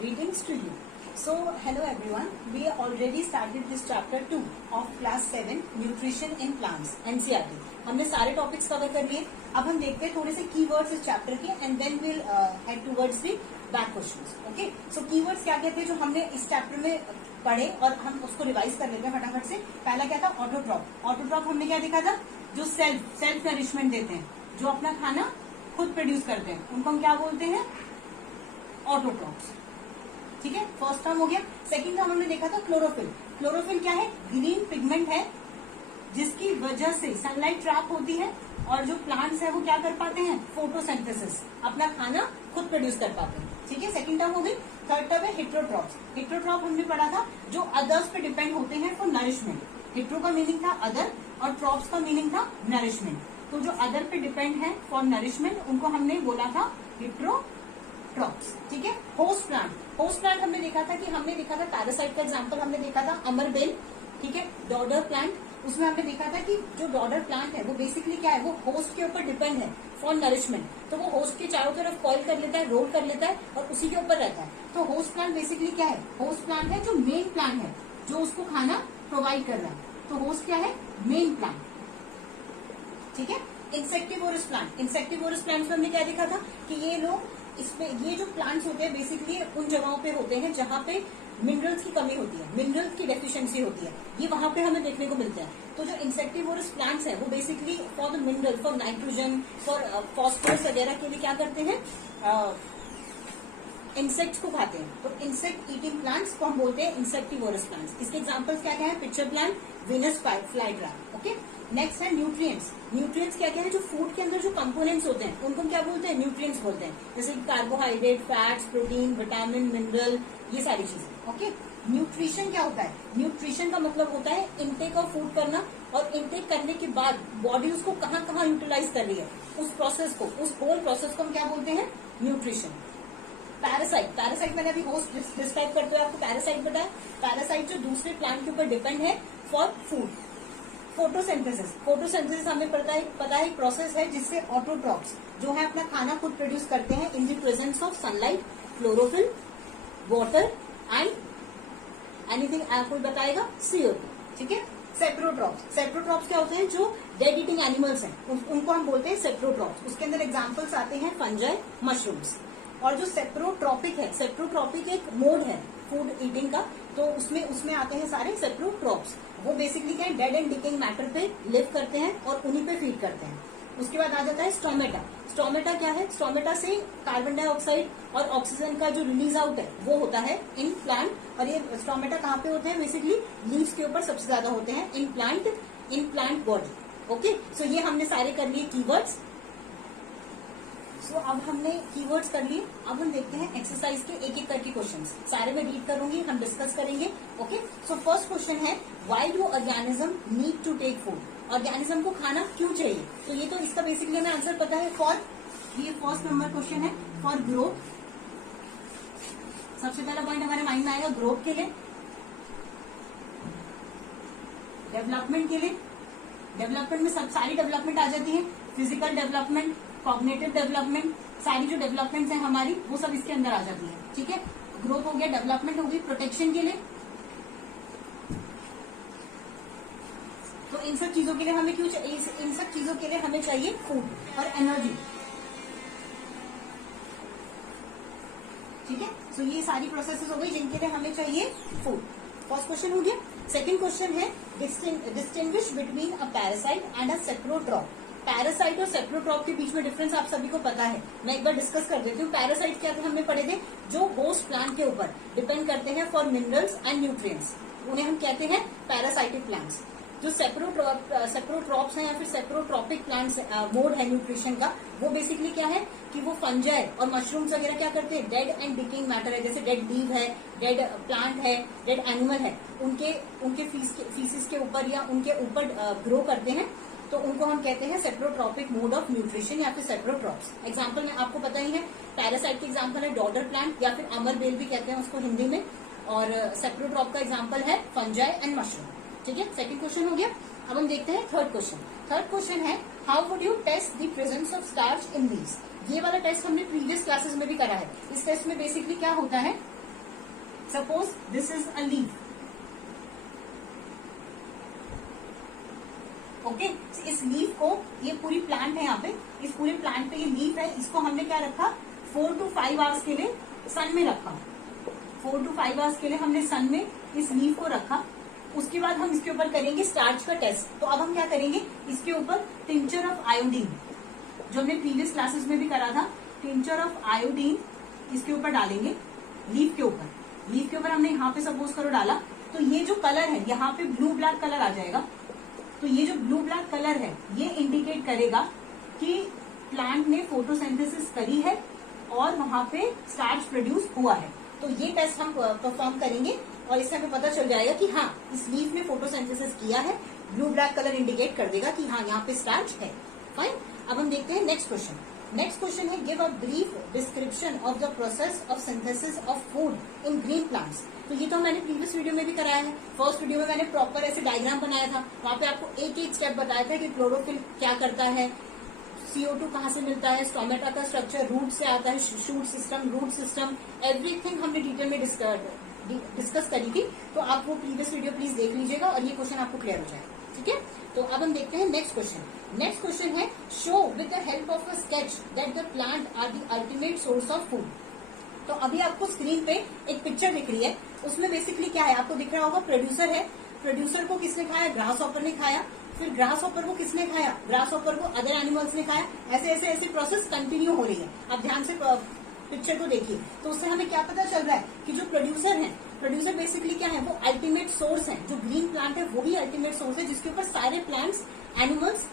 Greetings to you. So, hello everyone. We already started this chapter 2 of class 7 Nutrition in Plants NCERT. हमने सारे topics cover कर लिए. अब हम देखते हैं थोड़े से कीवर्ड्स इस चैप्टर के and then will head towards the back questions. Okay, so keywords क्या कहते हैं जो हमने इस चैप्टर में पढ़े और हम उसको रिवाइज कर लेते हैं फटाफट से. पहला क्या था? ऑटोट्रॉप. ऑटोट्रॉप हमने क्या देखा था? जो सेल्फ नरिशमेंट देते हैं, जो अपना खाना खुद प्रोड्यूस करते हैं, उनको हम क्या बोलते हैं? ऑटोट्रॉप्स. ठीक है, फर्स्ट टर्म हो गया. सेकंड टर्म हमने देखा था क्लोरोफिल. क्लोरोफिल क्या है? ग्रीन पिगमेंट है जिसकी वजह से सनलाइट ट्रैप होती है और जो प्लांट्स है वो क्या कर पाते हैं? फोटोसिंथेसिस, अपना खाना खुद प्रोड्यूस कर पाते हैं. ठीक है, सेकंड टर्म हो गई. थर्ड टर्म है हेट्रोट्रॉप्स. हेट्रोट्रॉप हमने पढ़ा था जो अदर्स पे डिपेंड होते हैं फॉर नरिशमेंट. हेट्रो का मीनिंग था अदर और ट्रॉप्स का मीनिंग था नरिशमेंट. तो जो अदर पे डिपेंड है फॉर नरिशमेंट उनको हमने बोला था हेट्रोट्रॉप्स. ठीक है, होस्ट प्लांट. होस्ट प्लांट हमने देखा था कि हमने देखा था पैरासाइट का एग्जांपल हमने देखा था अमरबेल. ठीक है, डॉडर प्लांट. उसमें हमने देखा था कि जो डॉडर प्लांट है वो बेसिकली क्या है? वो होस्ट के ऊपर डिपेंड है फॉर नरिशमेंट. तो वो होस्ट के चारों तरफ कॉइल कर लेता है, रोल कर लेता है और उसी के ऊपर रहता है. तो होस्ट प्लांट बेसिकली क्या है? होस्ट प्लांट है जो मेन प्लांट है जो उसको खाना प्रोवाइड कर रहा है. तो होस्ट क्या है? Main plant. ठीक है, इंसेक्टिवोरस प्लांट. इंसेक्टिवोरस प्लांट्स में हमने क्या देखा था कि ये लोग इसमें ये जो प्लांट्स होते हैं बेसिकली उन जगहों पे होते हैं जहां पे मिनरल्स की कमी होती है, मिनरल्स की डेफिशिएंसी होती है. ये वहां पे हमें देखने को मिलते हैं. तो जो इंसेक्टिवोरस प्लांट्स है वो basically for the mineral, for nitrogen, for phosphorus वगैरह के लिए क्या करते हैं? इंसेक्ट्स को खाते हैं. तो इंसेक्ट ईटिंग प्लांट्स को हम बोलते हैं इंसेक्टिवोरस प्लांट्स. इसके एग्जांपल्स क्या क्या है? Pitcher plant, Venus fly trap. Okay, next है न्यूट्रिएंट्स. न्यूट्रिएंट्स क्या क्या है? जो फूड के अंदर जो कंपोनेंट्स होते हैं उनको क्या बोलते हैं? न्यूट्रिएंट्स बोलते हैं. जैसे carbohydrate, fats, protein, vitamin, mineral, ये सारी चीजें. ओके, न्यूट्रिशन क्या होता है? न्यूट्रिशन का मतलब होता है इनटेक ऑफ फूड करना और इनटेक करने के बाद बॉडी उसको कहाँ कहाँ यूटिलाइज कर रही है, उस प्रोसेस को, उस होल प्रोसेस को हम क्या बोलते हैं? न्यूट्रिशन. पैरासाइट. पैरासाइट मैंने अभी होस्ट डिस्क्राइब करते हुए आपको पैरासाइट बताया. पैरासाइट जो दूसरे प्लांट के ऊपर डिपेंड है फॉर फूड. फोटोसिंथेसिस. फोटोसिंथेसिस हमें पता है एक प्रोसेस है जिससे ऑटोट्रॉप्स जो है अपना खाना खुद प्रोड्यूस करते हैं in the presence of sunlight, chlorophyll, water and anything आपको बताएगा CO2. ठीक है, सेप्रोट्रॉप्स. सेप्रोट्रॉप्स क्या होते हैं? जो डेड ईटिंग एनिमल्स हैं उनको हम बोलते हैं सेप्रोट्रॉप्स. उसके अंदर एग्जांपल्स आते हैं फंजाई, मशरूम्स. और जो सेप्रोट्रॉपिक है, सेप्रोट्रॉपिक एक मोड है फूड ईटिंग का, तो उसमें आते हैं सारे सेप्रोट्रॉप्स. वो बेसिकली क्या है? डेड एंड डिकेइंग मैटर पे लिव करते हैं और उन्हीं पे फीड करते हैं. उसके बाद आ जाता है स्टोमेटा. स्टोमेटा क्या है? स्टोमेटा से कार्बन डाइऑक्साइड और ऑक्सीजन का जो रिलीज आउट है वो होता है इन प्लांट. और ये स्टोमेटा कहाँ पे होते हैं? बेसिकली लीव्स के ऊपर सबसे ज्यादा होते हैं इन प्लांट बॉडी. ओके, सो ये हमने सारे कर लिए कीवर्ड्स. सो अब हमने कीवर्ड्स कर लिए. अब हम देखते हैं एक्सरसाइज के एक एक करके क्वेश्चंस. सारे में रीड करूंगी, हम डिस्कस करेंगे. ओके, सो फर्स्ट क्वेश्चन है why do organism need to take food? Organism को खाना क्यों चाहिए? तो ये तो इसका बेसिकली हमें आंसर पता है. फॉर, ये फर्स्ट नंबर क्वेश्चन है, फॉर ग्रोथ. सबसे पहला पॉइंट हमारे माइंड में आएगा ग्रोथ के लिए, डेवलपमेंट के लिए. डेवलपमेंट में सब सारी डेवलपमेंट आ जाती है. फिजिकल डेवलपमेंट, कॉग्निटिव डेवलपमेंट, सारी जो डेवलपमेंट्स हैं हमारी वो सब इसके अंदर आ जाती है. ठीक है, ग्रोथ हो गया, डेवलपमेंट होगी. प्रोटेक्शन के लिए, तो इन सब चीजों के लिए हमें क्यों चाहिए? इन सब चीजों के लिए हमें चाहिए फूड और एनर्जी. ठीक है, सो ये सारी प्रोसेसेस हो गई जिनके लिए हमें चाहिए फूड. फर्स्ट क्वेश्चन हो गया. सेकंड क्वेश्चन है distinguish between a parasite and a saprotroph. Parasite और सेप्रोट्रॉप के बीच में डिफरेंस आप सभी को पता है. मैं एक बार डिस्कस कर देती हूँ. पैरासाइट क्या थे हमने पढ़े थे? जो होस्ट प्लांट के ऊपर डिपेंड करते हैं फॉर मिनरल्स एंड न्यूट्रिएंट्स, उन्हें हम कहते हैं पैरासाइटिक प्लांट्स. जो सेप्रोट्रॉप्स हैं या फिर सेप्रोट्रॉपिक प्लांट्स मोड है न्यूट्रिशन का, वो बेसिकली क्या है कि वो फंजाई और मशरूम्स वगैरह क्या करते हैं? डेड एंड डिकेइंग मैटर है, जैसे डेड लीव है, डेड प्लांट है, डेड एनिमल है, उनके फीसिस के ऊपर या उनके ऊपर ग्रो करते हैं. तो उनको हम कहते हैं सेप्रोट्रॉपिक मोड ऑफ न्यूट्रिशन या फिर सेप्रोट्रॉप्स. एग्जाम्पल में आपको पता ही है, पैरासाइट के एग्जाम्पल है डॉडर प्लांट या फिर अमरबेल भी कहते हैं उसको हिंदी में. और सेप्रोट्रॉप का एग्जाम्पल है फंजाई एंड मशरूम. ठीक है, सेकंड क्वेश्चन हो गया. अब हम देखते हैं थर्ड क्वेश्चन. थर्ड क्वेश्चन है how would you test the presence of starch in these? ये वाला टेस्ट हमने प्रीवियस क्लासेस में भी करा है. इस टेस्ट में बेसिकली क्या होता है suppose this is a leaf, okay. इस लीफ को, ये पूरी प्लांट है यहाँ पे, इस पूरे प्लांट पे ये लीफ है, इसको हमने क्या रखा 4 to 5 आवर्स के लिए सन में रखा। 4 to 5 आवर्स के लिए हमने सन में इस लीफ को रखा। उसके बाद हम इसके ऊपर करेंगे स्टार्च का टेस्ट। तो अब हम क्या करेंगे, इसके ऊपर टिंचर ऑफ आयोडीन, जो हमने प्रीवियस क्लासेस में भी करा था, टिंचर ऑफ आयोडीन इसके ऊपर डालेंगे, लीफ के ऊपर। लीफ के ऊपर हमने यहाँ पे सपोज करो डाला, तो ये जो कलर है यहाँ पे ब्लू ब्लैक कलर आ जाएगा। तो ये जो ब्लू ब्लैक कलर है ये इंडिकेट करेगा कि प्लांट ने फोटोसिंथेसिस करी है और वहां पे स्टार्च प्रोड्यूस हुआ है। तो ये टेस्ट हम परफॉर्म करेंगे और इससे हमें पता चल जाएगा कि हाँ, इस लीफ ने फोटोसिंथेसिस किया है। ब्लू ब्लैक कलर इंडिकेट कर देगा कि हाँ, यहाँ पे स्टार्च है। फाइन। अब हम देखते हैं नेक्स्ट क्वेश्चन। नेक्स्ट क्वेश्चन है give a brief description of the process of synthesis of food in green plants. तो ये तो मैंने प्रीवियस वीडियो में भी कराया है। फर्स्ट वीडियो में मैंने प्रॉपर ऐसे डायग्राम बनाया था, वहां पे आपको एक एक स्टेप बताया था कि क्लोरोफिल क्या करता है, CO2 कहाँ से मिलता है, स्टोमेटा का स्ट्रक्चर रूट से आता है, shoot system, root system, everything हमने डिटेल में डिस्कस करी थी। तो आप वो प्रीवियस वीडियो प्लीज देख लीजिएगा और ये क्वेश्चन आपको क्लियर हो जाएगा। ठीक है, तो अब हम देखते हैं नेक्स्ट क्वेश्चन। नेक्स्ट क्वेश्चन है show with the help of a sketch that the plant are the ultimate source of food. तो अभी आपको स्क्रीन पे एक पिक्चर दिख रही है, उसमें बेसिकली क्या है आपको दिख रहा होगा, प्रोड्यूसर है। प्रोड्यूसर को किसने खाया, ग्रास हॉपर ने खाया। फिर ग्रास हॉपर को किसने खाया, ग्रास हॉपर को अदर एनिमल्स ने खाया। ऐसे ऐसे ऐसी प्रोसेस कंटिन्यू हो रही है। आप ध्यान से पिक्चर को देखिए, तो उससे हमें क्या पता चल रहा है कि जो प्रोड्यूसर है, प्रोड्यूसर बेसिकली क्या है, वो अल्टीमेट सोर्स है। जो ग्रीन प्लांट है वो भी अल्टीमेट सोर्स है, जिसके ऊपर सारे प्लांट्स, एनिमल्स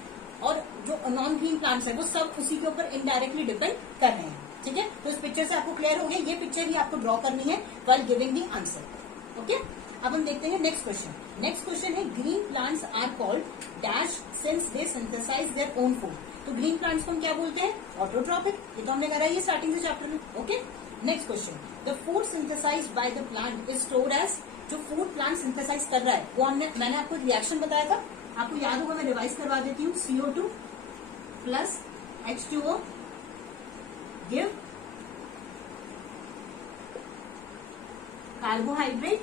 और जो नॉन ग्रीन प्लांट्स है वो सब उसी के ऊपर इनडायरेक्टली डिपेंड कर रहे हैं। ठीक है, तो इस पिक्चर से आपको क्लियर हो गया। ये पिक्चर ही आपको ड्रॉ करनी है while giving the answer. Okay, अब हम देखते हैं नेक्स्ट क्वेश्चन। नेक्स्ट क्वेश्चन है green plants are called dash since they synthesize their own food. तो ग्रीन प्लांट्स को हम क्या बोलते हैं, ऑटोट्रॉपिक। ये तो हमने करा है ये स्टार्टिंग से चैप्टर में। Okay, next question, the food synthesized by the plant is stored as. जो फूड प्लांट सिंथेसाइज कर रहा है वो मैंने आपको एक रिएक्शन बताया था, आपको याद होगा, मैं रिवाइज करवा देती हूँ। CO2 plus H2O give carbohydrate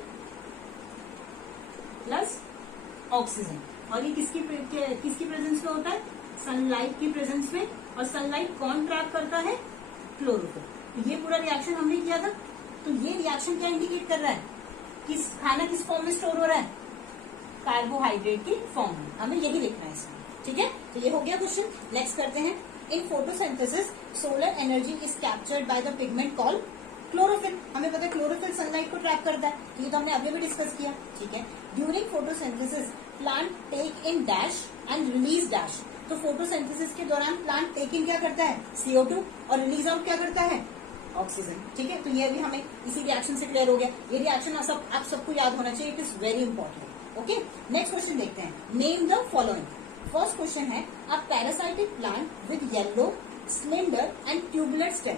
plus oxygen. और ये किसकी प्रेजेंस में होता है, सनलाइट की प्रेजेंस में। और सनलाइट कौन ट्रैप करता है, क्लोरोफिल। तो ये पूरा रिएक्शन हमने किया था। तो ये रिएक्शन क्या इंडिकेट कर रहा है, किस खाना किस फॉर्म में स्टोर हो रहा है, कार्बोहाइड्रेट की फॉर्म में। हमें यही लिखना है इसमें। ठीक है, तो ये हो गया क्वेश्चन। नेक्स्ट करते हैं। In photosynthesis solar energy is captured by the pigment called chlorophyll. हमें पता है क्लोरोफिल सनलाइट को ट्रैप करता है, ये तो हमने अभी भी डिस्कस किया। ठीक है, during photosynthesis plant take in dash and release dash. तो फोटोसिंथेसिस के दौरान प्लांट टेक इन क्या करता है, CO2, और रिलीज आउट क्या करता है, ऑक्सीजन। ठीक है, तो ये भी हमें इसी रिएक्शन से क्लियर हो गया। ये रिएक्शन आप सबको याद होना चाहिए, it is very important. Okay, next question देखते हैं। Name the following. First question है a parasitic plant with yellow slender and tubular stem.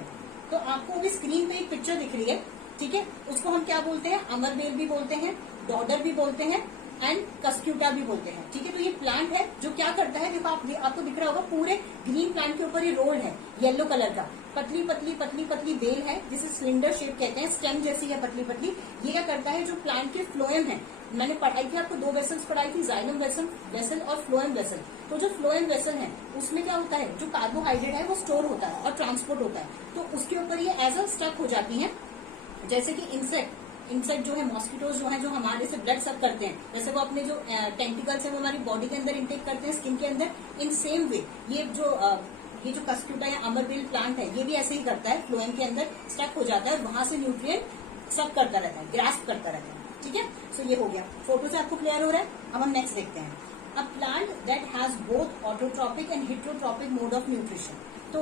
तो आपको अभी स्क्रीन पे एक पिक्चर दिख रही है। ठीक है, उसको हम क्या बोलते हैं, अमरबेल भी बोलते हैं, डॉडर भी बोलते हैं एंड कस्क्यूटा भी बोलते हैं। ठीक है, तो ये प्लांट है जो क्या करता है, देखो आपको दिख रहा होगा पूरे ग्रीन प्लांट के ऊपर ये रोल है येलो कलर का। पतली पतली पतली पतली बेल है जिसे सिलेंडर शेप कहते हैं, स्टेम जैसी है पतली पतली। ये क्या करता है, जो प्लांट के फ्लोएम है, मैंने पढ़ाई थी आपको 2 वेसल्स पढ़ाई थी, जाइलम वेसल और फ्लोएम वेसल। तो जो फ्लोएम वेसल है उसमें क्या होता है, जो कार्बोहाइड्रेट है वो स्टोर होता है और ट्रांसपोर्ट होता है। तो उसके ऊपर ये एज अ स्टक हो जाती है। जैसे कि इंसेक्ट जो है, मॉस्किटोज जो है, जो हमारे से ब्लड सक करते हैं, जैसे वो अपने जो टेंटिकल्स है वो हमारी बॉडी के अंदर इंटेक करते हैं, स्किन के अंदर। इन सेम वे ये जो कस्क्यूटा या अमरबेल प्लांट है ये भी ऐसे ही करता है, फ्लोएम के अंदर स्टक हो जाता है, वहां से न्यूट्रिएंट सक करता रहता है, ग्रास्प करता रहता है। ठीक है, सो ये हो गया। फोटो से आपको क्लियर हो रहा है। अब हम नेक्स्ट देखते हैं। A plant that has both autotrophic and heterotrophic mode of nutrition. तो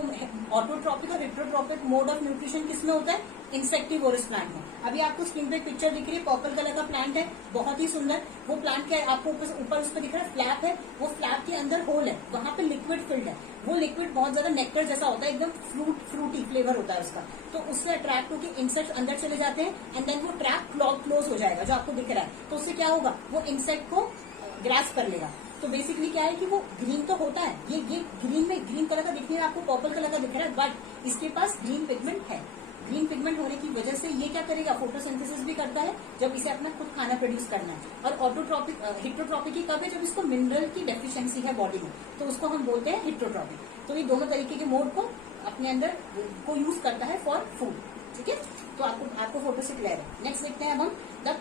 ऑटोट्रॉपिक और हेटेरोट्रॉपिक मोड ऑफ न्यूट्रिशन किसमें होता है, इंसेक्टिवोरस प्लांट में। अभी आपको स्क्रीन पे पिक्चर दिख रही है, पर्पल कलर का प्लांट है, बहुत ही सुंदर। वो प्लांट क्या है, आपको ऊपर उस पर दिख रहा है फ्लैप है, वो फ्लैप के अंदर होल है, वहां पे लिक्विड फिल्ड है। वो लिक्विड बहुत ज्यादा नेक्टर जैसा होता है, एकदम फ्रूटी फ्लेवर होता है उसका। तो उससे अट्रैक्ट होकर इंसेक्ट अंदर चले जाते हैं एंड देन वो ट्रैप क्लोज हो जाएगा, जो आपको दिख रहा है। तो उससे क्या होगा, वो इंसेक्ट को ग्रास्प कर लेगा। तो बेसिकली क्या है कि वो ग्रीन तो होता है, ये ग्रीन कलर का दिखने में आपको पर्पल कलर का दिख रहा है, बट इसके पास ग्रीन पिगमेंट है। ग्रीन पिगमेंट होने की वजह से ये क्या करेगा, फोटोसिंथेसिस भी करता है जब इसे अपना खुद खाना प्रोड्यूस करना है। और ऑटोट्रॉपिक हिट्रोट्रॉपिक ही कब है, जब इसको मिनरल की डेफिशिएंसी है बॉडी में, तो उसको हम बोलते हैं हिट्रोट्रॉपिक। तो ये दोनों तरीके के मोड को अपने अंदर को यूज करता है फॉर फूड। ठीक है, तो आपको फोटो से क्लियर है। नेक्स्ट देखते हैं अब हम the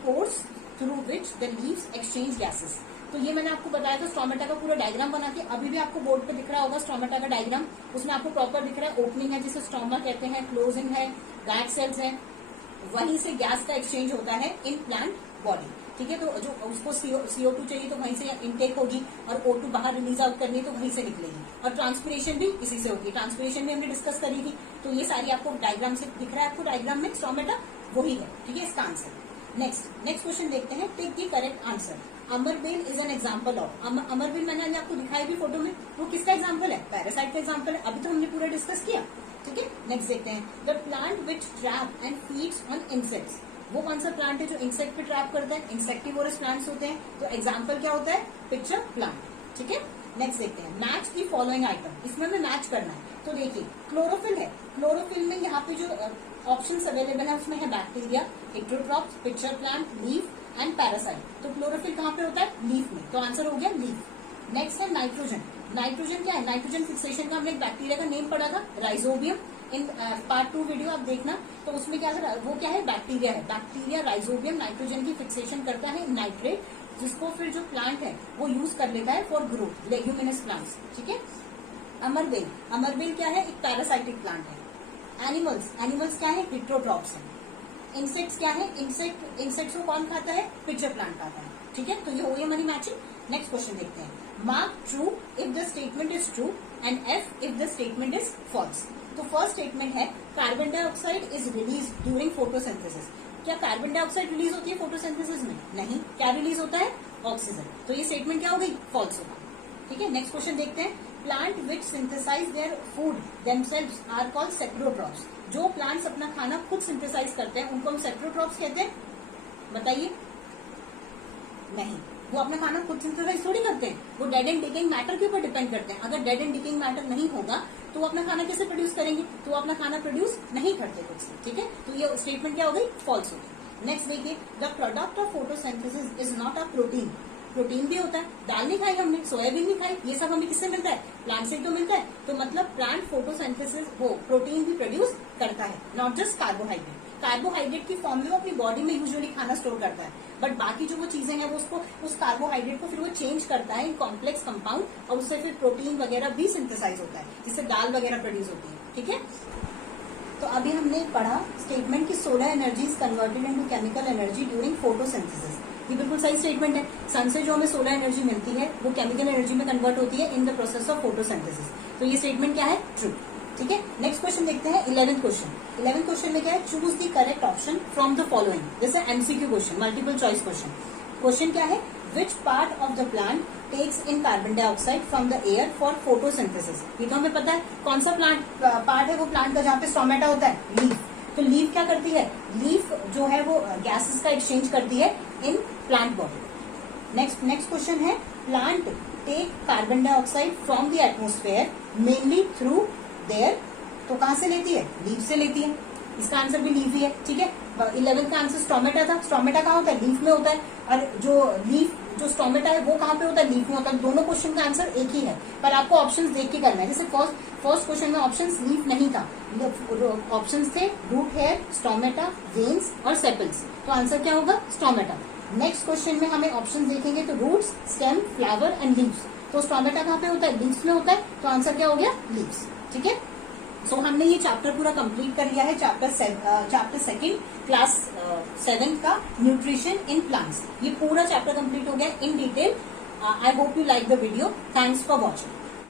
pores through which the leaves exchange gases. तो ये मैंने आपको बताया था स्टोमेटा का पूरा डायग्राम बना के, अभी भी आपको बोर्ड पे दिख रहा होगा स्टोमेटा का डायग्राम। उसमें आपको प्रॉपर दिख रहा है, ओपनिंग है जिसे स्टोमा कहते हैं, क्लोजिंग है, गैट सेल्स है, वहीं से गैस का एक्सचेंज होता है इन प्लांट बॉडी। ठीक है, तो जो उसको CO2 चाहिए तो वहीं से इनटेक होगी, और O2 बाहर रिलीज आउट करनी है तो वहीं से निकलेगी, और ट्रांसपिरेशन भी इसी से होगी। ट्रांसपिरेशन भी हमने डिस्कस करी थी, तो ये सारी आपको डायग्राम से दिख रहा है, आपको डायग्राम में स्टोमेटा वही है। ठीक है, इसका आंसर। नेक्स्ट क्वेश्चन देखते हैं, take the correct answer. Amarbel is an example of, amarbel मैंने आपको दिखाई भी फोटो में, वो किसका एग्जाम्पल है, पैरासाइट का एग्जाम्पल है। अभी तो हमने पूरा डिस्कस किया। ठीक है, नेक्स्ट देखते हैं, the plant which trap and feeds on insects. वो कौन सा प्लांट है जो इंसेक्ट पे ट्रैप करता है, इंसेक्टिवोरस प्लांट्स होते हैं। तो एग्जाम्पल क्या होता है, पिक्चर प्लांट। ठीक है, नेक्स्ट देखते हैं, मैच द फॉलोइंग आइटम। इसमें हमें मैच करना है। तो देखिए क्लोरोफिल है, क्लोरोफिल में यहाँ पे जो ऑप्शंस अवेलेबल है उसमें है bacteria, heterotrophs, pitcher plant, leaf and parasite. तो क्लोरोफिल कहाँ पे होता है, लीफ में, तो आंसर हो गया लीफ। नेक्स्ट है नाइट्रोजन। नाइट्रोजन क्या है, नाइट्रोजन फिक्सेशन का हमने एक बैक्टीरिया का नेम पढ़ा था, राइजोबियम। इन पार्ट 2 वीडियो आप देखना, तो उसमें क्या है, वो क्या है, बैक्टीरिया है। बैक्टीरिया राइजोबियम नाइट्रोजन की फिक्सेशन करता है नाइट्रेट, जिसको फिर जो प्लांट है वो यूज कर लेता है फॉर ग्रोथ, लेग्यूमिनस प्लांट्स। ठीक है, अमरबेल, अमरबेल क्या है, एक पैरासाइटिक प्लांट है। एनिमल्स क्या है, हिट्रोट्रॉप्स है। इंसेक्ट्स क्या है, इंसेक्ट्स को कौन खाता है, पिक्चर प्लांट खाता है। ठीक है, तो ये हो गई हमारी मैचिंग। नेक्स्ट क्वेश्चन देखते हैं, mark true if the statement is true and F if the statement is false. तो फर्स्ट स्टेटमेंट है, carbon dioxide is release during photosynthesis. क्या कार्बन डाइऑक्साइड रिलीज होती है फोटोसिंथेसिस में, नहीं। क्या रिलीज होता है, ऑक्सीजन। तो ये स्टेटमेंट क्या हो गई, फॉल्स होगा। ठीक है, नेक्स्ट क्वेश्चन देखते हैं, plant which synthesize their food themselves are called saprotrophs. जो प्लांट्स अपना खाना खुद सिंथेसाइज करते हैं उनको हम सेप्रोट्रॉप्स कहते हैं। बताइए, नहीं, वो अपना खाना खुद सिंथेसाइज थोड़ी करते हैं, वो डेड एंड डिकेइंग मैटर के ऊपर डिपेंड करते हैं। अगर डेड एंड डिकेइंग मैटर नहीं होगा तो वो अपना खाना कैसे प्रोड्यूस करेंगे, तो वो अपना खाना प्रोड्यूस नहीं करते खुद से। ठीक है, तो ये स्टेटमेंट क्या हो गई, फॉल्स हो गई। नेक्स्ट देखिए, the product of photosynthesis is not a protein. Protein भी होता है, दाल नहीं खाई हमने, सोयाबीन नहीं खाई, ये सब हमें किससे मिलता है, प्लांट से तो मिलता है। तो मतलब प्लांट फोटोसिंथेसिस वो प्रोटीन भी प्रोड्यूस करता है, नॉट जस्ट कार्बोहाइड्रेट। कार्बोहाइड्रेट की फॉर्म में वो अपनी बॉडी में यूजुअली खाना स्टोर करता है, बट बाकी जो वो चीजें हैं वो उसको, उस कार्बोहाइड्रेट को फिर वो चेंज करता है इन कॉम्प्लेक्स कंपाउंड, और उससे फिर प्रोटीन वगैरह भी सिंथेसाइज होता है, जिससे दाल वगैरह प्रोड्यूस होती है। ठीक है, तो अभी हमने पढ़ा स्टेटमेंट की solar energy is converted into chemical energy during photosynthesis. ये बिल्कुल सही स्टेटमेंट है। सन से जो हमें सोलर एनर्जी मिलती है वो केमिकल एनर्जी में कन्वर्ट होती है in the process of photosynthesis. तो ये स्टेटमेंट क्या है, ट्रू। ठीक है, नेक्स्ट क्वेश्चन देखते हैं, 11th क्वेश्चन। 11th क्वेश्चन में क्या है, choose the correct option from the following. जैसे MCQ question, multiple choice question. Question क्या है, which part of the plant takes in carbon dioxide from the air for photosynthesis. ये तो हमें पता है कौन सा पार्ट है वो प्लांट का जहाँ पे स्टोमेटा होता है, लीफ। तो लीफ क्या करती है, लीफ जो है वो गैसेस का एक्सचेंज करती है in plant body. Next question है, plant take carbon dioxide from the atmosphere mainly through their. तो कहां से लेती है, लीफ से लेती है। इसका आंसर भी लीफ ही है। ठीक है, 11th का आंसर स्टोमेटा था। स्टोमेटा कहाँ होता है, लीफ में होता है, और जो स्टोमेटा है वो कहाँ पे होता है, लीफ में होता है। दोनों क्वेश्चन का आंसर एक ही है, पर आपको ऑप्शंस देख के करना है। जैसे फर्स्ट क्वेश्चन में ऑप्शंस लीफ नहीं था, ऑप्शंस थे रूट हेयर, स्टोमेटा, वेन्स और सेपल्स। तो आंसर क्या होगा, स्टोमेटा। नेक्स्ट क्वेश्चन में हमें ऑप्शन देखेंगे तो roots, stem, flower and leaves. तो स्टोमेटा कहाँ पे होता है, लीव्स में होता है। तो आंसर क्या हो गया, लीव्स। ठीक है, सो हमने ये चैप्टर पूरा कंप्लीट कर लिया है, चैप्टर 2 क्लास 7 का न्यूट्रिशन इन प्लांट्स। ये पूरा चैप्टर कंप्लीट हो गया in detail. I hope you like the video. Thanks for watching.